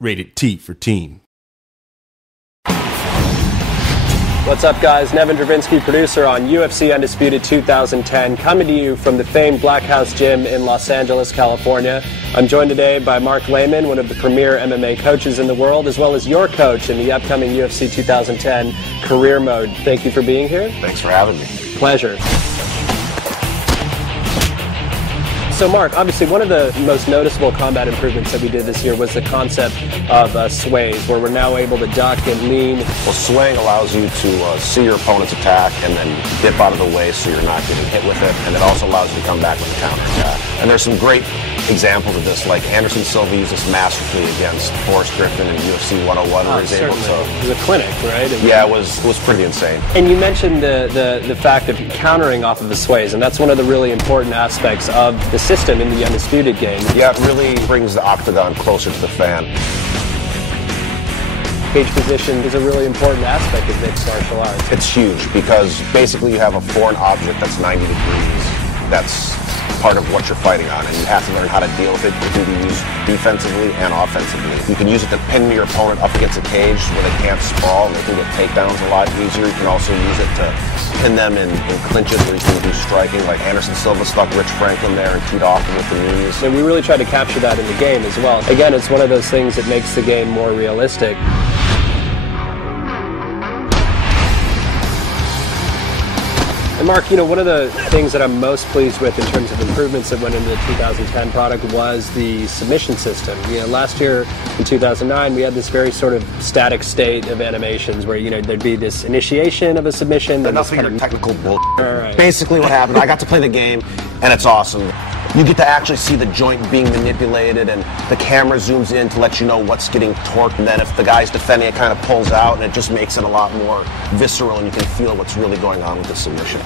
Rated T for teen. What's up, guys? Nevin Dravinsky, producer on UFC Undisputed 2010, coming to you from the famed Black House Gym in Los Angeles, California. I'm joined today by Mark Lehman, one of the premier MMA coaches in the world, as well as your coach in the upcoming UFC 2010 Career Mode. Thank you for being here. Thanks for having me. Pleasure. So Mark, obviously one of the most noticeable combat improvements that we did this year was the concept of sways, where we're now able to duck and lean. Well, swaying allows you to see your opponent's attack and then dip out of the way so you're not getting hit with it, and it also allows you to come back with a counter attack. And there's some great examples of this, like Anderson Silva used this masterfully against Forrest Griffin in UFC 101, where he's able to... It was a clinic, right? Yeah, it was pretty insane. And you mentioned the fact of countering off of the sways, and that's one of the really important aspects of the system in the Undisputed game. Yeah, it really brings the octagon closer to the fan. Cage position is a really important aspect of mixed martial arts. It's huge because basically you have a foreign object that's 90 degrees. That's part of what you're fighting on, and you have to learn how to deal with it. It can be used defensively and offensively. You can use it to pin your opponent up against a cage where they can't sprawl and they can get takedowns a lot easier. You can also use it to pin them in clinches where you can do striking, like Anderson Silva stuck Rich Franklin there and teed off him with the knees. And we really try to capture that in the game as well. Again, it's one of those things that makes the game more realistic. And Mark, you know, one of the things that I'm most pleased with in terms of improvements that went into the 2010 product was the submission system. You know, last year in 2009, we had this very sort of static state of animations where, you know, there'd be this initiation of a submission. Enough of your technical bull. Right. Basically what happened, I got to play the game, and it's awesome. You get to actually see the joint being manipulated, and the camera zooms in to let you know what's getting torqued, and then if the guy's defending, it kind of pulls out, and it just makes it a lot more visceral, and you can feel what's really going on with the submission.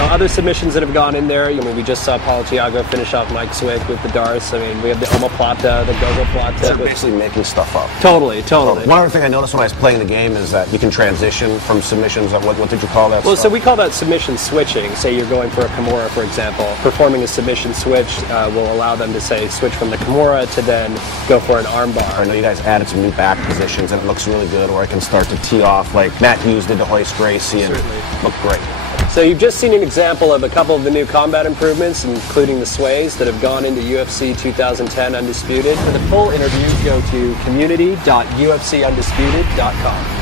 Other submissions that have gone in there, I mean, we just saw Paulo Thiago finish off Mike Swick with the Darce. I mean, we have the omoplata, the gogoplata. They're basically making stuff up. Totally. One other thing I noticed when I was playing the game is that you can transition from submissions. What did you call that? Well, so we call that submission switching. Say you're going for a Kimura, for example. Performing a submission switch will allow them to, say, switch from the Kimura to then go for an armbar. I know you guys added some new back positions, and it looks really good, where I can start to tee off like Matt Hughes did to hoist Gracie, and look great. So you've just seen an example of a couple of the new combat improvements, including the sways that have gone into UFC 2010 Undisputed. For the full interview, go to community.ufcundisputed.com.